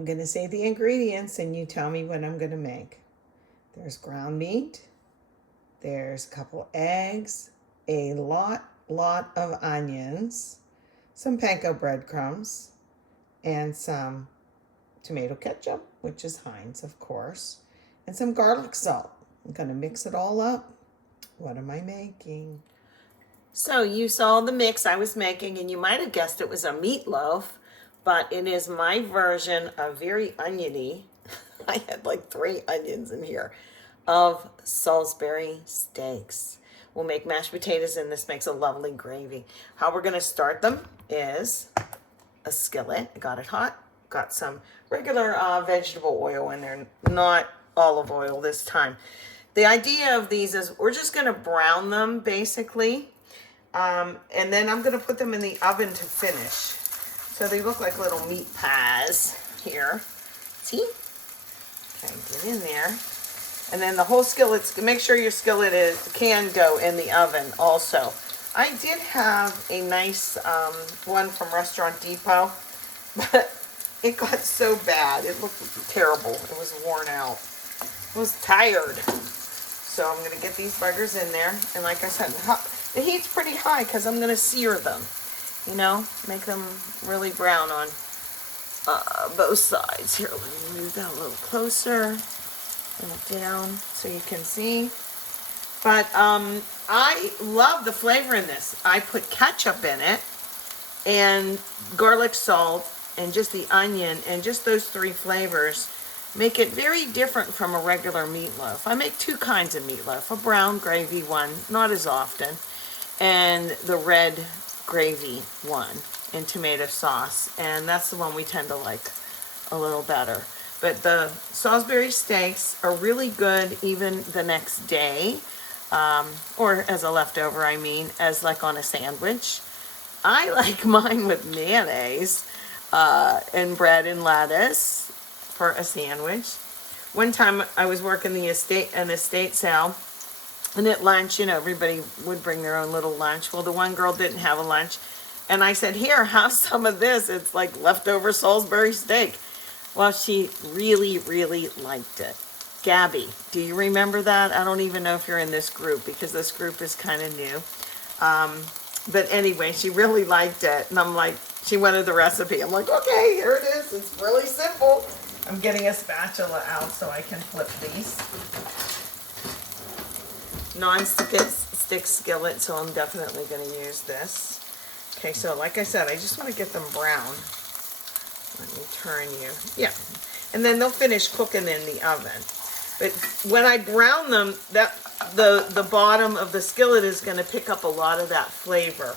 I'm going to say the ingredients and you tell me what I'm going to make. There's ground meat. There's a couple eggs, a lot of onions, some panko breadcrumbs, and some tomato ketchup, which is Heinz, of course, and some garlic salt. I'm going to mix it all up. What am I making? So you saw the mix I was making, and you might have guessed it was a meatloaf, but it is my version of very oniony. I had like 3 onions in here of Salisbury steaks. We'll make mashed potatoes, and this makes a lovely gravy. How we're going to start them is a skillet. I got it hot. Got some regular vegetable oil in there, not olive oil this time. The idea of these is we're just going to brown them basically, and then I'm going to put them in the oven to finish. So they look like little meat pies here. See? Okay, get in there. And then the whole skillet, make sure your skillet can go in the oven also. I did have a nice one from Restaurant Depot, but it got so bad. It looked terrible. It was worn out. I was tired. So I'm going to get these buggers in there. And like I said, the heat's pretty high because I'm going to sear them. You know, make them really brown on both sides. Here, let me move that a little closer. Bring it down so you can see. But I love the flavor in this. I put ketchup in it and garlic salt and just the onion, and just those 3 flavors make it very different from a regular meatloaf. I make 2 kinds of meatloaf, a brown gravy one, not as often, and the red gravy one in tomato sauce, and that's the one we tend to like a little better. But the Salisbury steaks are really good even the next day, or as a leftover, I mean, as like on a sandwich. I like mine with mayonnaise and bread and lettuce for a sandwich. One time I was working an estate sale, and at lunch, you know, everybody would bring their own little lunch. Well, the one girl didn't have a lunch, and I said, here, have some of this. It's like leftover Salisbury steak. Well, she really, really liked it. Gabby, do you remember that? I don't even know if you're in this group because this group is kind of new. But anyway, she really liked it. And I'm like, she wanted the recipe. I'm like, okay, here it is. It's really simple. I'm getting a spatula out so I can flip these. Non-stick skillet, so I'm definitely going to use this. Okay, so like I said, I just want to get them brown. Let me turn you. Yeah. And then they'll finish cooking in the oven. But when I brown them, that the bottom of the skillet is going to pick up a lot of that flavor.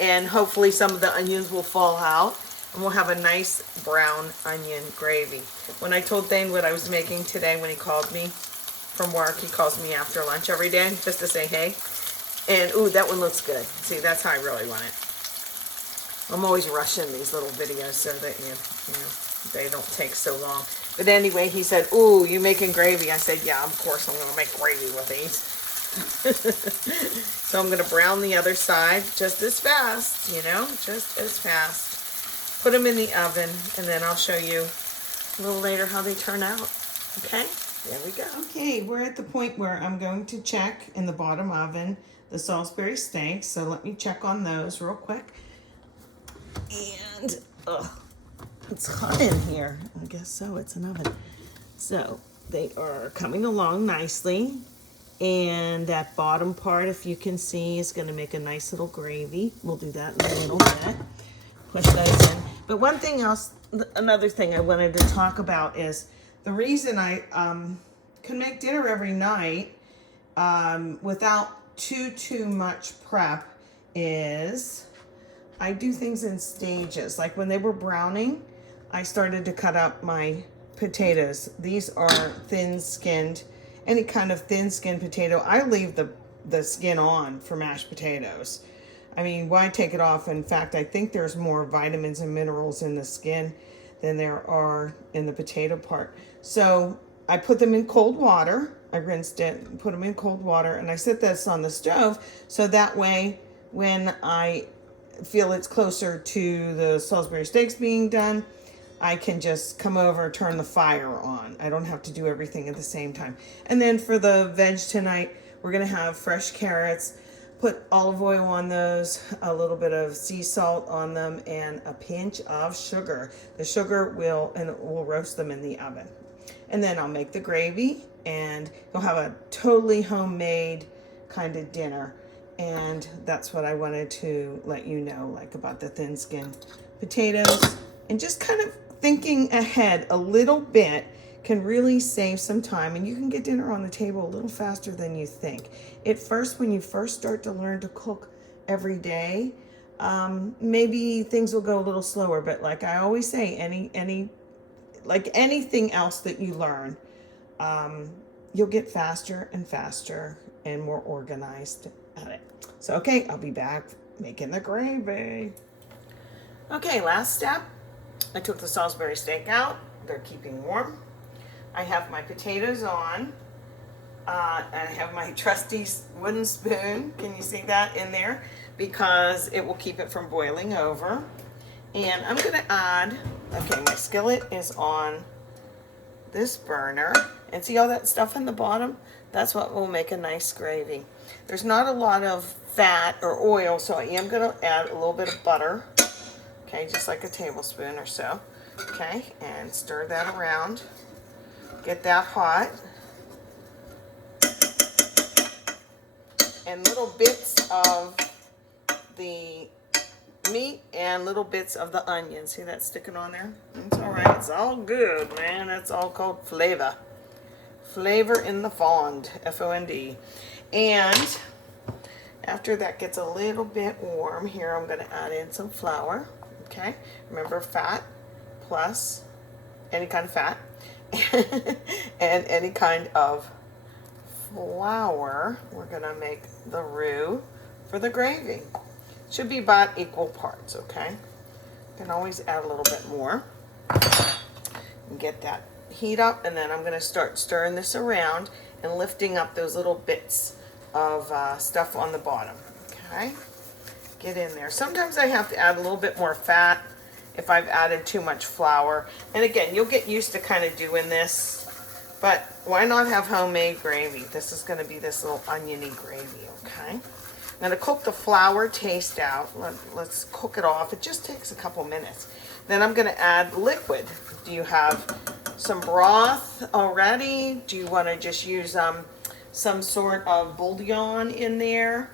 And hopefully some of the onions will fall out. And we'll have a nice brown onion gravy. When I told Thane what I was making today when he called me from work, he calls me after lunch every day just to say hey. And ooh, that one looks good. See, that's how I really want it. I'm always rushing these little videos so that you know they don't take so long. But anyway, he said, ooh, you making gravy? I said, yeah, of course I'm going to make gravy with these. So I'm going to brown the other side just as fast, you know, just as fast. Put them in the oven, and then I'll show you a little later how they turn out. Okay, there we go. Okay, we're at the point where I'm going to check in the bottom oven the Salisbury steaks. So let me check on those real quick. And, it's hot in here. I guess so, it's an oven. So they are coming along nicely. And that bottom part, if you can see, is going to make a nice little gravy. We'll do that in a little bit. Push those in. But one thing else, another thing I wanted to talk about is the reason I can make dinner every night without too much prep is I do things in stages. Like when they were browning, I started to cut up my potatoes. These are thin-skinned, any kind of thin-skinned potato. I leave the skin on for mashed potatoes. I mean, why take it off? In fact, I think there's more vitamins and minerals in the skin than there are in the potato part. So I put them in cold water. I rinsed it, put them in cold water, and I set this on the stove so that way when I feel it's closer to the Salisbury steaks being done, I can just come over, turn the fire on. I don't have to do everything at the same time. And then for the veg tonight, we're gonna have fresh carrots, put olive oil on those, a little bit of sea salt on them, and a pinch of sugar. The sugar we'll roast them in the oven. And then I'll make the gravy, and you'll have a totally homemade kind of dinner. And that's what I wanted to let you know, like about the thin skin potatoes. And just kind of thinking ahead a little bit can really save some time, and you can get dinner on the table a little faster than you think. At first, when you first start to learn to cook every day, maybe things will go a little slower, but like I always say, like anything else that you learn, you'll get faster and faster and more organized at it. So, okay, I'll be back making the gravy. Okay, last step. I took the Salisbury steak out. They're keeping warm. I have my potatoes on. And I have my trusty wooden spoon. Can you see that in there? Because it will keep it from boiling over. And I'm going to add, okay, my skillet is on this burner. And see all that stuff in the bottom? That's what will make a nice gravy. There's not a lot of fat or oil, so I am going to add a little bit of butter. Okay, just like a tablespoon or so. Okay, and stir that around. Get that hot. And little bits of the meat and little bits of the onion. See that sticking on there? It's all right. It's all good, man. That's all called flavor. Flavor in the fond. F-O-N-D. And after that gets a little bit warm, here I'm going to add in some flour. Okay? Remember, fat plus any kind of fat and any kind of flour. We're going to make the roux for the gravy. Should be about equal parts, okay? You can always add a little bit more. And get that heat up, and then I'm going to start stirring this around and lifting up those little bits of stuff on the bottom, okay? Get in there. Sometimes I have to add a little bit more fat if I've added too much flour. And again, you'll get used to kind of doing this, but why not have homemade gravy? This is going to be this little oniony gravy, okay? I'm going to cook the flour taste out. Let's cook it off. It just takes a couple minutes. Then I'm going to add liquid. Do you have some broth already? Do you want to just use some sort of bouillon in there?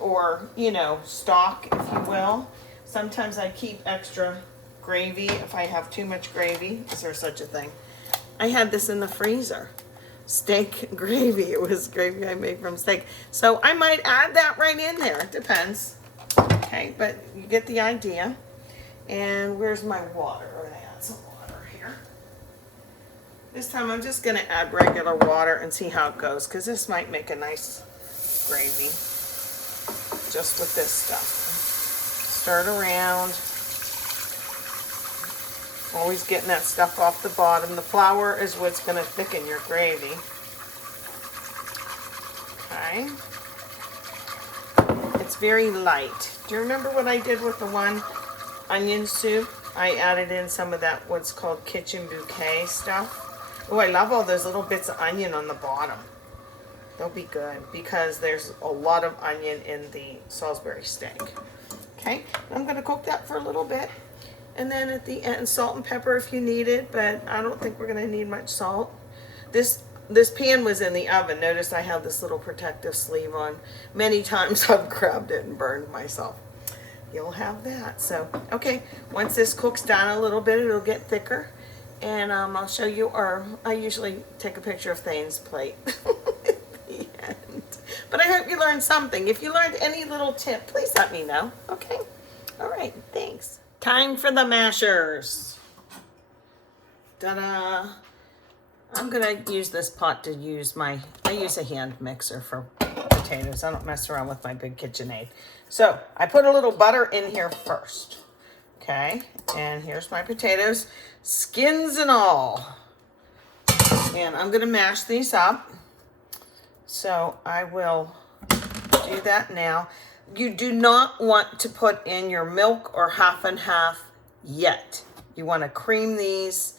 Or, you know, stock, if you will. Sometimes I keep extra gravy if I have too much gravy. Is there such a thing? I had this in the freezer. Steak gravy. It was gravy I made from steak. So I might add that right in there. It depends. Okay, but you get the idea. And where's my water? I'm going to add some water here. This time I'm just going to add regular water and see how it goes, because this might make a nice gravy just with this stuff. Stir it around. Always getting that stuff off the bottom. The flour is what's going to thicken your gravy. Okay. It's very light. Do you remember what I did with the one onion soup? I added in some of that what's called kitchen bouquet stuff. Oh, I love all those little bits of onion on the bottom. They'll be good because there's a lot of onion in the Salisbury steak. Okay, I'm going to cook that for a little bit. And then at the end, salt and pepper if you need it, but I don't think we're going to need much salt. This pan was in the oven. Notice I have this little protective sleeve on. Many times I've grabbed it and burned myself. You'll have that. So, okay, once this cooks down a little bit, it'll get thicker. And I'll show you, or I usually take a picture of Thane's plate at the end. But I hope you learned something. If you learned any little tip, please let me know. Okay? All right, thanks. Time for the mashers. Ta-da! I'm gonna use this pot to use I use a hand mixer for potatoes. I don't mess around with my big KitchenAid. So I put a little butter in here first. Okay, and here's my potatoes, skins and all. And I'm gonna mash these up. So I will do that now. You do not want to put in your milk or half and half yet. You want to cream these,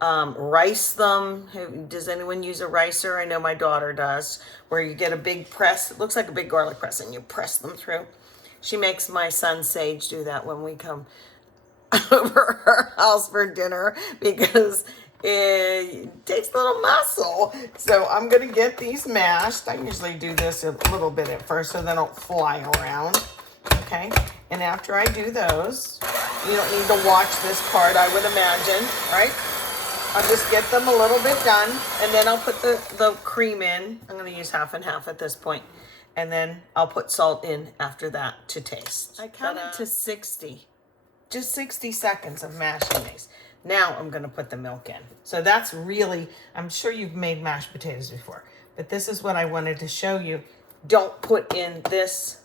rice them. Does anyone use a ricer? I know my daughter does, where you get a big press. It looks like a big garlic press, and you press them through. She makes my son Sage do that when we come over her house for dinner, because it takes a little muscle. So I'm going to get these mashed. I usually do this a little bit at first so they don't fly around. Okay, and after I do those, you don't need to watch this part, I would imagine, right? I'll just get them a little bit done, and then I'll put the cream in. I'm going to use half and half at this point, and then I'll put salt in after that to taste. I counted to 60, just 60 seconds of mashing these. Now I'm going to put the milk in. So that's really, I'm sure you've made mashed potatoes before, but this is what I wanted to show you. Don't put in this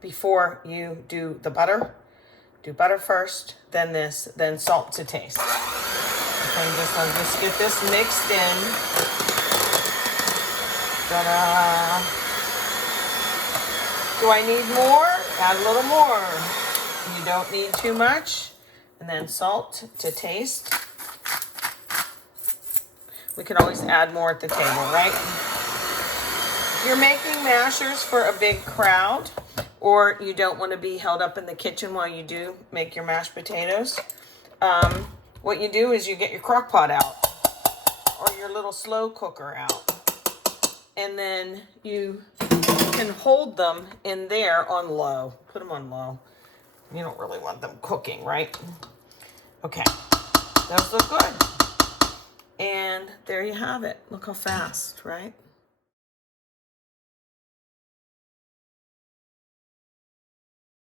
before you do the butter. Do butter first, then this, then salt to taste. Okay, I'll just get this mixed in. Ta-da. Do I need more? Add a little more. You don't need too much. And then salt to taste. We can always add more at the table, right? You're making mashers for a big crowd, or you don't want to be held up in the kitchen while you do make your mashed potatoes. What you do is you get your crock pot out, or your little slow cooker out, and then you can hold them in there on low. Put them on low. You don't really want them cooking, right? Okay, those look good. And there you have it. Look how fast, right?